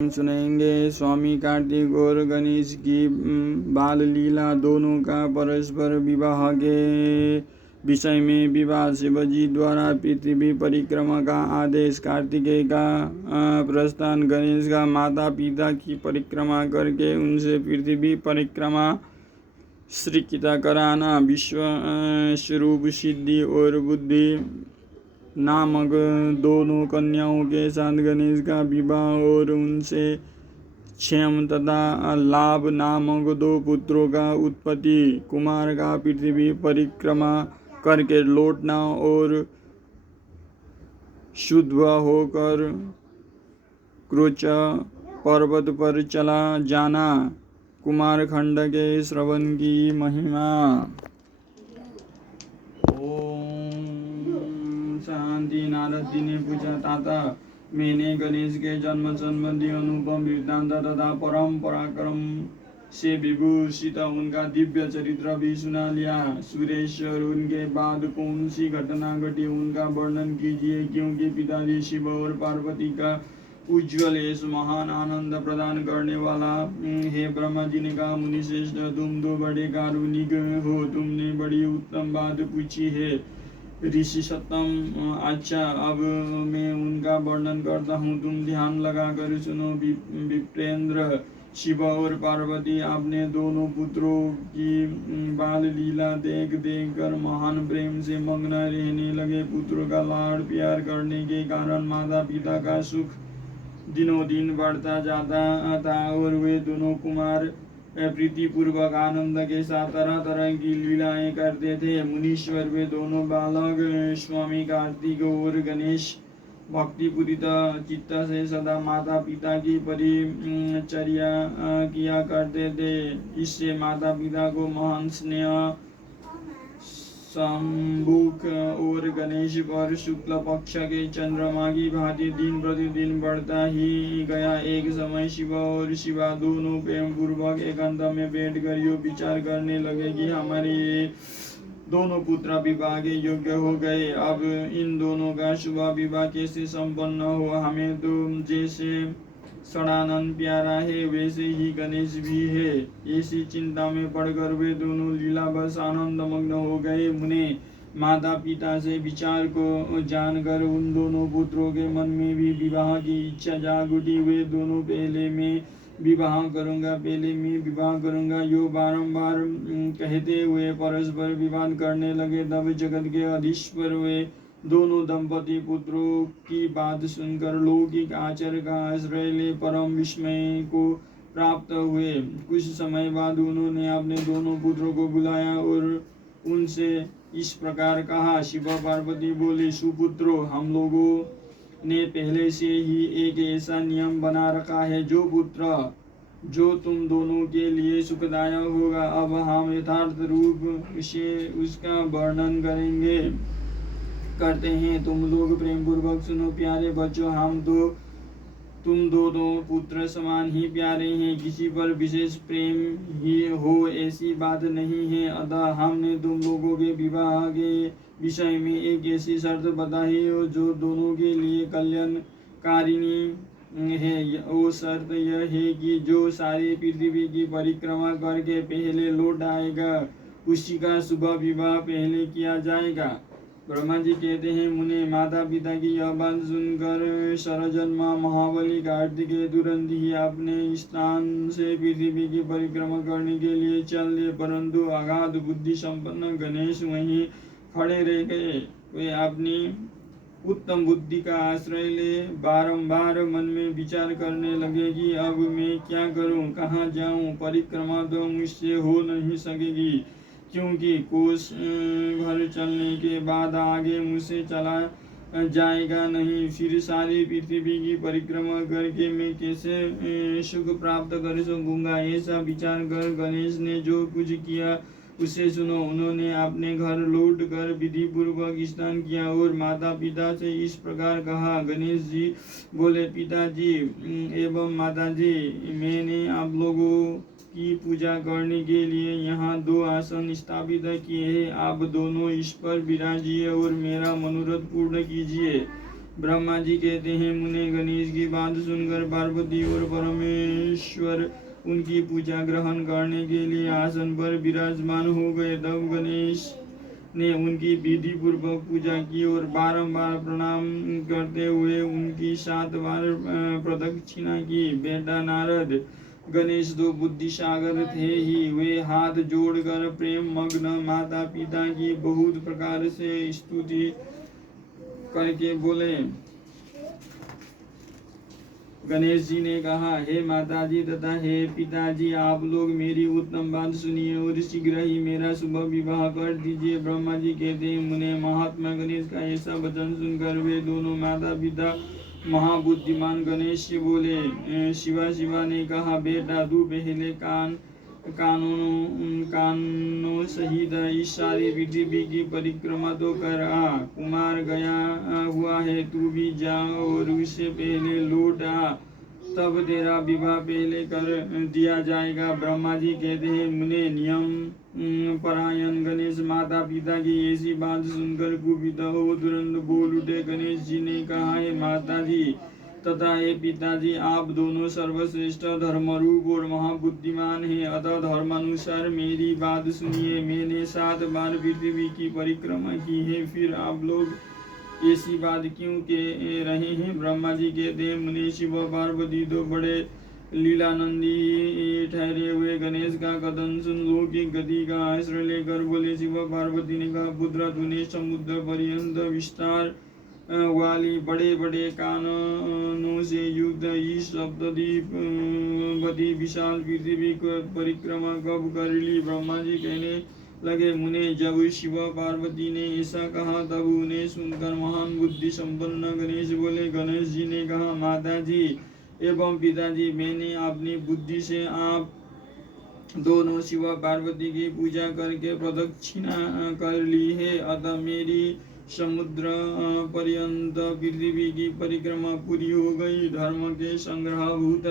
सुनेंगे स्वामी कार्तिक और गणेश की बाल लीला, दोनों का परस्पर विवाह के विषय में विवाह। शिवजी द्वारा पृथ्वी परिक्रमा का आदेश। कार्तिकेय का प्रस्थान। गणेश का माता पिता की परिक्रमा करके उनसे पृथ्वी परिक्रमा श्रीकिता कराना। विश्व स्वरूप सिद्धि और बुद्धि नामक दोनों कन्याओं के साथ गणेश का विवाह और उनसे क्षेम तथा लाभ नामक दो पुत्रों का उत्पत्ति। कुमार का पृथ्वी परिक्रमा करके लौटना और शुद्ध होकर क्रोच पर्वत पर चला जाना। कुमार खंड के श्रवण की महिमा। ओम शांति। नारद जी ने पूछा, ताता मैंने गणेश के जन्म संबंधी अनुपम वृत्तांत तथा परम पराक्रम से विभूषित उनका दिव्य चरित्र भी सुना लिया। सुरेश्वर, उनके बाद कौन सी घटना घटी उनका वर्णन कीजिए, क्योंकि पिताजी शिव और पार्वती का उज्ज्वल यश महान आनंद प्रदान करने वाला हे। ब्रह्मा जी ने कहा, मुनिश्रेष्ठ तुम तो बड़े कारुणिक हो, तुमने बड़ी उत्तम बात पूछी है ऋषि सत्तम। अच्छा, अब मैं उनका वर्णन करता हूँ, तुम ध्यान लगाकर सुनो। विप्रेंद्र, शिव और पार्वती अपने दोनों पुत्रों की बाल लीला देख देख कर महान प्रेम से मग्न रहने लगे। पुत्रों का लाड़ प्यार करने के कारण माता पिता का सुख दिनों दिन बढ़ता जाता था और वे दोनों कुमार प्रीतिपूर्वक आनंद के साथ तरह तरह की लीलाएं करते थे। मुनीश्वर, वे दोनों बालक स्वामी कार्तिक और गणेश भक्तिपूरित चित्त से सदा माता पिता की परिचर्या किया करते थे। इससे माता पिता को महान स्नेह सम्मुख और गणेश पर शुक्ल पक्ष के चंद्रमा की भांति दिन प्रतिदिन बढ़ता ही गया। एक समय शिव और शिवा दोनों प्रेम पूर्वक एकांत में बैठकर यो विचार करने लगे कि हमारे ये दोनों पुत्र विवाह के योग्य हो गए। अब इन दोनों का शुभ विवाह कैसे संपन्न हो। हमें तो जैसे सड़ानंद प्यारा है वैसे ही गणेश भी है। ऐसी चिंता में पड़कर वे दोनों लीलावश आनंद मग्न हो गए। मुने, माता पिता से विचार को जानकर उन दोनों पुत्रों के मन में भी विवाह की इच्छा जाग उठी। वे दोनों पहले मैं विवाह करूंगा यो बारंबार कहते हुए परस्पर विवाद करने लगे। तब जगत के अधीश्वर वे दोनों दंपति पुत्रों की बात सुनकर लौकिक आचार का आश्रय ले परम विस्मय को प्राप्त हुए। कुछ समय बाद उन्होंने अपने दोनों पुत्रों को बुलाया और उनसे इस प्रकार कहा। शिव पार्वती बोले, सुपुत्रों, हम लोगों ने पहले से ही एक ऐसा नियम बना रखा है, जो पुत्र जो तुम दोनों के लिए सुखदायक होगा। अब हम यथार्थ रूप से उसका वर्णन करते हैं। तुम लोग प्रेम पूर्वक सुनो। प्यारे बच्चों, तुम दोनों पुत्र समान ही प्यारे हैं। किसी पर विशेष प्रेम ही हो ऐसी बात नहीं है। अतः हमने तुम लोगों के विवाह के विषय में एक ऐसी शर्त बताई हो जो दोनों के लिए कल्याणकारिणी है। वो शर्त यह है कि जो सारी पृथ्वी की परिक्रमा करके पहले लौट आएगा उसी का शुभ विवाह पहले किया जाएगा। ब्रह्मा जी कहते हैं, मुने, माता पिता की यह बात सुनकर सरजन्मा महाबली कार्तिकेय तुरंत ही अपने स्थान से पृथ्वी की परिक्रमा करने के लिए चल दिए, परंतु अगाध बुद्धि संपन्न गणेश वहीं खड़े रह गए। वे अपनी उत्तम बुद्धि का आश्रय ले बारंबार मन में विचार करने लगे कि अब मैं क्या करूं, कहाँ जाऊं। परिक्रमा तो मुझसे हो नहीं सकेगी, क्योंकि कोस भर चलने के बाद आगे मुझसे चला जाएगा नहीं। फिर सारी पृथ्वी की परिक्रमा करके मैं कैसे सुख प्राप्त कर सकूंगा। ऐसा विचार कर गणेश ने जो कुछ किया उसे सुनो। उन्होंने अपने घर लौट कर विधि पूर्वक स्नान किया और माता पिता से इस प्रकार कहा। गणेश जी बोले, पिताजी एवं माताजी, मैंने आप लोगों की पूजा करने के लिए यहाँ 2 आसन स्थापित किए हैं। आप दोनों इस पर विराजिए और मेरा मनोरथ पूर्ण कीजिए। ब्रह्मा जी कहते हैं, मुने गणेश की बात सुनकर पार्वती और परमेश्वर उनकी पूजा ग्रहण करने के लिए आसन पर विराजमान हो गए। तब गणेश ने उनकी विधि पूर्वक पूजा की और बारंबार प्रणाम करते हुए उनकी 7 बार प्रदक्षिणा की। बेटा नारद, गणेश तो बुद्धि सागर थे ही, वे हाथ जोड़कर प्रेम मग्न माता पिता की बहुत प्रकार से स्तुति करके बोले। गणेश जी ने कहा, हे माताजी तथा हे पिताजी, आप लोग मेरी उत्तम बात सुनिए और शीघ्र ही मेरा शुभ विवाह कर दीजिए। ब्रह्मा जी कहते हैं, मुने महात्मा गणेश का ऐसा वचन सुनकर वे दोनों माता पिता महाबुद्धिमान गणेश से बोले। शिवा ने कहा, बेटा तू पहले कानों सहित इस सारी पृथ्वी की परिक्रमा तो कर आ। कुमार गया हुआ है, तू भी जा और उससे पहले लौट आ, तब तेरा विवाह पहले कर दिया जाएगा। ब्रह्मा जी कहते हैं, मुने नियम परायण गणेश माता पिता की ऐसी बात सुनकर कुपित हो तुरंत बोल उठे। गणेश जी ने कहा, हे माता जी तथा हे पिताजी, आप दोनों सर्वश्रेष्ठ धर्मरूप और महाबुद्धिमान हैं, अतः धर्मानुसार मेरी बात सुनिए। मैंने 7 बार पृथ्वी की परिक्रमा की है, फिर आप लोग ऐसी बात क्यों कह रहे हैं? ब्रह्मा जी कहते हैं, मुनि शिव पार्वती तो बड़े लीलानंदी ठहरे हुए गणेश का कथन सुन लौकिक गति का आश्रय लेकर बोले। शिव पार्वती ने कहा, पुत्र तूने समुद्र पर्यंत विस्तार वाली बड़े बड़े कानों से युक्त इस सप्तद्वीपवती विशाल पृथ्वी को परिक्रमा कब कर ली? ब्रह्मा जी कहने लगे, मुने जब शिव पार्वती ने ऐसा कहा तब उन्हें सुनकर महान बुद्धि संपन्न गणेश बोले। गणेश जी ने कहा, माता जी एवं पिताजी, मैंने अपनी बुद्धि से आप दोनों शिव पार्वती की पूजा करके प्रदक्षिणा कर ली है, अतः मेरी समुद्र पर्यंत पृथ्वी की परिक्रमा पूरी हो गई। धर्म के संग्रहभूत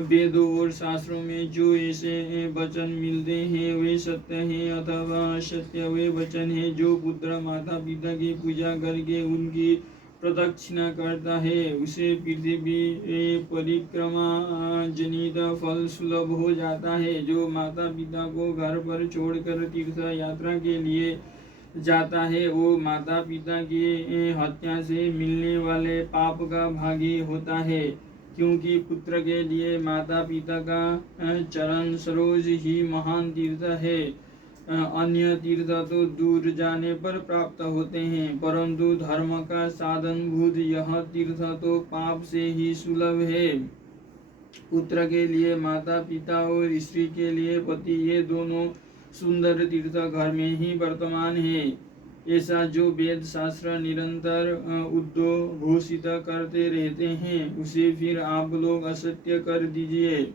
वेदों और शास्त्रों में जो ऐसे वचन मिलते हैं वे सत्य हैं अथवा असत्य वे वचन हैं। जो पुत्र माता पिता की पूजा करके उनकी प्रदक्षिणा करता है उसे पृथ्वी परिक्रमा जनित फल सुलभ हो जाता है। जो माता पिता को घर पर छोड़कर तीर्थ यात्रा के लिए जाता है वो माता पिता की हत्या से मिलने वाले पाप का भागी होता है, क्योंकि पुत्र के लिए माता पिता का चरण सरोज ही महान तीर्थ है। अन्य तीर्थ तो दूर जाने पर प्राप्त होते हैं, परंतु धर्म का साधन भूत यह तीर्थ तो पाप से ही सुलभ है। पुत्र के लिए माता पिता और स्त्री के लिए पति, ये दोनों सुंदर तीर्थ घर में ही वर्तमान है। ऐसा जो वेद शास्त्र निरंतर उद्घोषित करते रहते हैं उसे फिर आप लोग असत्य कर दीजिए।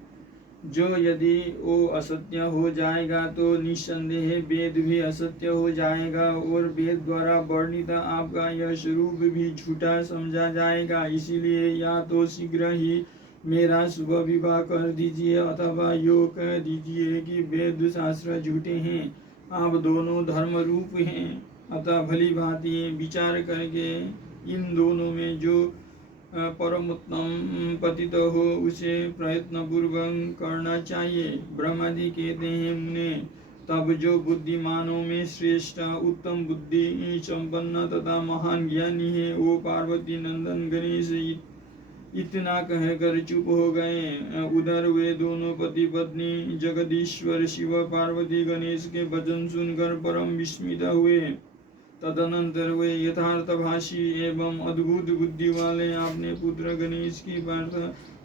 जो यदि वो असत्य हो जाएगा तो निस्संदेह वेद भी असत्य हो जाएगा और वेद द्वारा वर्णित आपका यह स्वरूप भी झूठा समझा जाएगा। इसीलिए या तो शीघ्र ही मेरा शुभ विवाह कर दीजिए अथवा यो कह दीजिए कि वेद शास्त्र झूठे हैं, आप दोनों धर्म रूप हैं। अतः भली भांति विचार करके इन दोनों में जो परमोत्तम पतित हो उसे प्रयत्न पूर्वक करना चाहिए। ब्रह्मा जी कहते हैं, मुने तब जो बुद्धिमानों में श्रेष्ठ उत्तम बुद्धि संपन्न तथा महान ज्ञानी है वो पार्वती नंदन गणेश इतना कहकर चुप हो गए। उधर वे दोनों पति पत्नी जगदीश्वर शिव पार्वती गणेश के वचन सुनकर परम विस्मित हुए। तदनंतर वे यथार्थभाषी एवं अद्भुत बुद्धि वाले अपने पुत्र गणेश की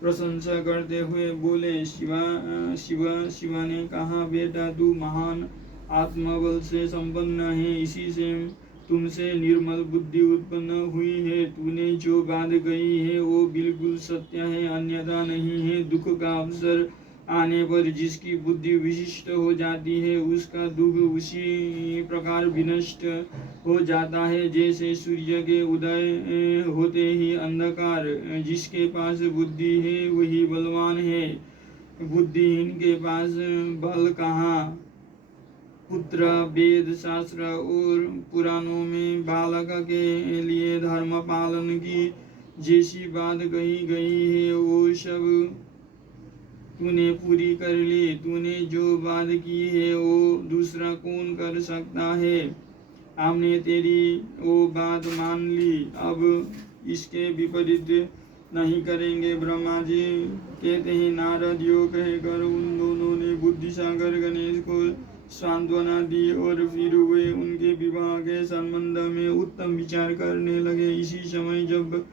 प्रशंसा करते हुए बोले। शिवा ने कहा, बेटा तू महान आत्मबल से संपन्न है, इसी से तुमसे निर्मल बुद्धि उत्पन्न हुई है। तूने जो बात कही है वो बिल्कुल सत्य है, अन्यथा नहीं है। दुख का अवसर आने पर जिसकी बुद्धि विशिष्ट हो जाती है उसका दुख उसी प्रकार विनष्ट हो जाता है जैसे सूर्य के उदय होते ही अंधकार। जिसके पास बुद्धि है वही बलवान है, बुद्धिहीन के पास बल कहाँ। पुत्र वेद शास्त्र और पुराणों में बालक के लिए धर्म पालन की जैसी बात कही गई है वो सब तूने पूरी कर ली। तूने जो बात की है वो दूसरा कौन कर सकता है। हमने तेरी वो बात मान ली, अब इसके विपरीत नहीं करेंगे। ब्रह्मा जी कहते हैं, नारद यो कहकर उन दोनों ने बुद्धिसागर गणेश को सांत्वना दी और फिर वे उनके विवाह के संबंध में उत्तम विचार करने लगे। इसी समय जब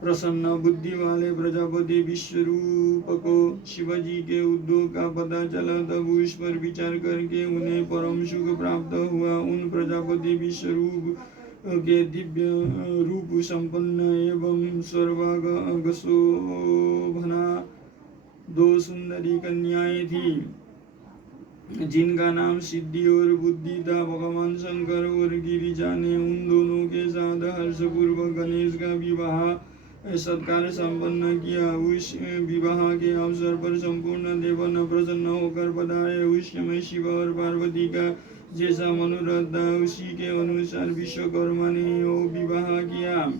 प्रसन्न बुद्धि वाले प्रजापति विश्वरूप को शिवजी के उद्योग का पता चला, तब उस पर विचार करके उन्हें परम सुख प्राप्त हुआ। उन प्रजापति विश्वरूप के दिव्य रूप संपन्न एवं सर्वांग शोभना दो सुंदरी कन्याएं थी, जिनका नाम सिद्धि और बुद्धि था। भगवान शंकर और गिरिजा ने उन दोनों के साथ हर्षपूर्वक गणेश का विवाह सत्कार संपन्न किया। उस विवाह के अवसर पर संपूर्ण देवन प्रसन्न होकर पधारे। उस समय शिव और पार्वती का जैसा मनोरथ था उसी के अनुसार विश्वकर्मा ने वो विवाह किया।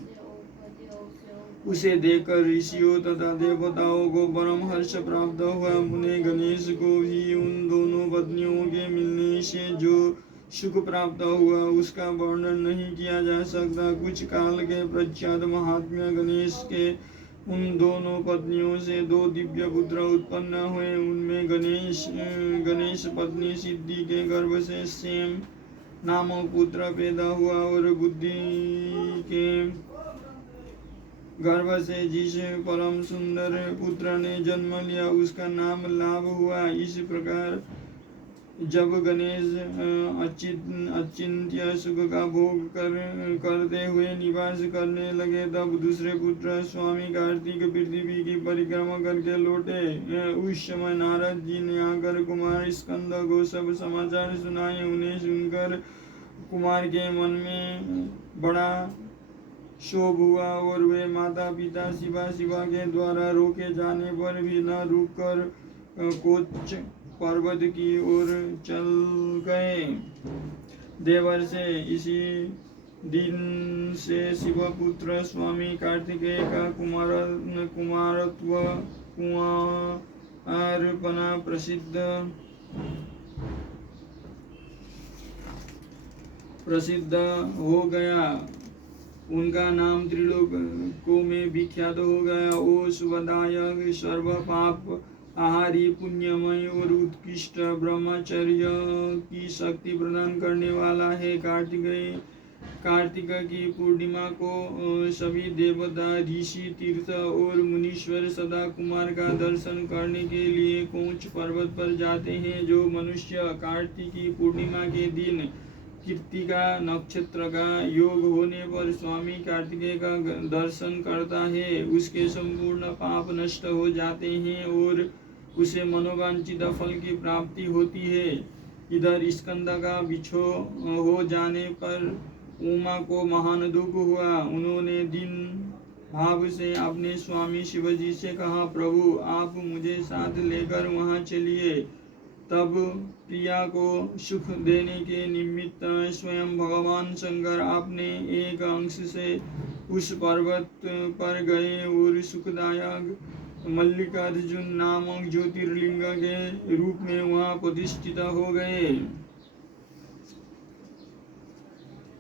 उसे देखकर ऋषियों तथा देवताओं को परम हर्ष प्राप्त हुआ। मुने गणेश को भी उन दोनों पत्नियों के मिलने से जो सुख प्राप्त हुआ उसका वर्णन नहीं किया जा सकता। कुछ काल के पश्चात महात्मा गणेश के उन दोनों पत्नियों से दो दिव्य पुत्र उत्पन्न हुए। उनमें गणेश पत्नी सिद्धि के गर्भ से सेम नामक पुत्र पैदा हुआ और बुद्धि के गर्भ से जिस परम सुंदर पुत्र ने जन्म लिया उसका नाम लाभ हुआ। इस प्रकार जब गणेश अचिंत्य सुख का भोग करते हुए निवास करने लगे, तब दूसरे पुत्र स्वामी कार्तिक पृथ्वी की परिक्रमा करके लौटे। उस समय नारद जी ने आकर कुमार स्कंद को सब समाचार सुनाए। उन्हें सुनकर कुमार के मन में बड़ा शोभ हुआ और वे माता पिता शिवा के द्वारा रोके जाने पर भी न रुककर कोच पर्वत की ओर चल गए। देवर से इसी दिन से शिवपुत्र स्वामी कार्तिकेय का कुमारत्व कुंवारपना प्रसिद्ध हो गया। उनका नाम त्रिलोकों में विख्यात हो गया। वो शुभदायक, सर्व पाप आहारी, पुण्यमय और उत्कृष्ट ब्रह्मचर्य की शक्ति प्रदान करने वाला है। कार्तिक की पूर्णिमा को सभी देवता, ऋषि, तीर्थ और मुनीश्वर सदा कुमार का दर्शन करने के लिए कोच पर्वत पर जाते हैं। जो मनुष्य कार्तिकी पूर्णिमा के दिन कृत्तिका नक्षत्र का योग होने पर स्वामी कार्तिकेय का दर्शन करता है, उसके संपूर्ण पाप नष्ट हो जाते हैं और उसे मनोवांछित फल की प्राप्ति होती है। इधर स्कंद का बिछोह हो जाने पर उमा को महान दुख हुआ। उन्होंने दिन भाव से अपने स्वामी शिवजी से कहा, प्रभु आप मुझे साथ लेकर वहां चलिए। तब प्रिया को सुख देने के निमित्त स्वयं भगवान शंकर अपने एक अंश से उस पर्वत पर गए और सुखदायक मल्लिकार्जुन नामक ज्योतिर्लिंग के रूप में वहां प्रतिष्ठित हो गए।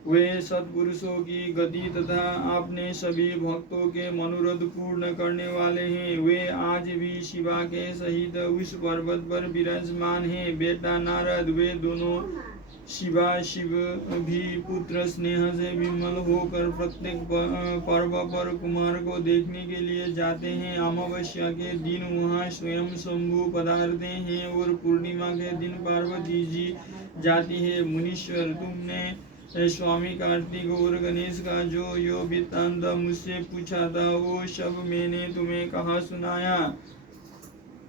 वे सत्पुरुषों की गति तथा अपने सभी भक्तों के मनोरथ पूर्ण करने वाले हैं। वे आज भी शिवा के सहित उस पर्वत पर विराजमान हैं। बेटा नारद, वे दोनों शिव भी पुत्र स्नेह से विमल होकर प्रत्येक पर्व पर कुमार को देखने के लिए जाते हैं। अमावस्या के दिन वहाँ स्वयं शंभु पधारते हैं और पूर्णिमा के दिन पार्वती जी जाती है। मुनीश्वर, तुमने स्वामी कार्तिक और गणेश का जो यो वृत्तांत मुझसे पूछा था वो सब मैंने तुम्हें कहा सुनाया।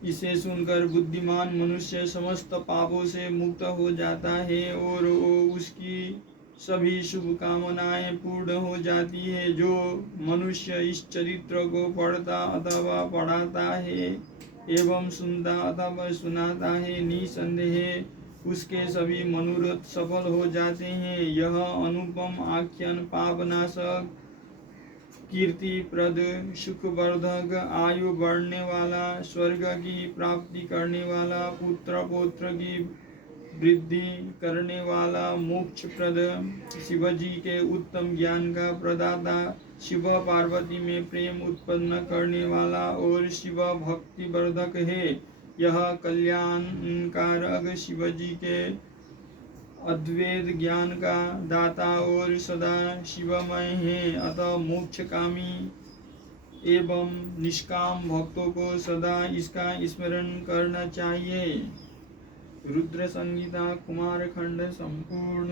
इसे सुनकर बुद्धिमान मनुष्य समस्त पापों से मुक्त हो जाता है और उसकी सभी शुभकामनाएं पूर्ण हो जाती है। जो मनुष्य इस चरित्र को पढ़ता अथवा पढ़ाता है एवं सुनता अथवा सुनाता है, निसंदेह उसके सभी मनोरथ सफल हो जाते हैं। यह अनुपम आख्यान पापनाशक, कीर्ति प्रद, सुखवर्धक, आयु बढ़ने वाला, स्वर्ग की प्राप्ति करने वाला, पुत्र पौत्र की वृद्धि करने वाला, मोक्ष प्रद, शिवजी के उत्तम ज्ञान का प्रदाता, शिव पार्वती में प्रेम उत्पन्न करने वाला और शिव भक्ति वर्धक है। यह कल्याणकारक शिवजी के अद्वैत ज्ञान का दाता और सदा शिवमय है। अतः मोक्षकामी एवं निष्काम भक्तों को सदा इसका स्मरण करना चाहिए। रुद्र संगीता कुमार खंड संपूर्ण।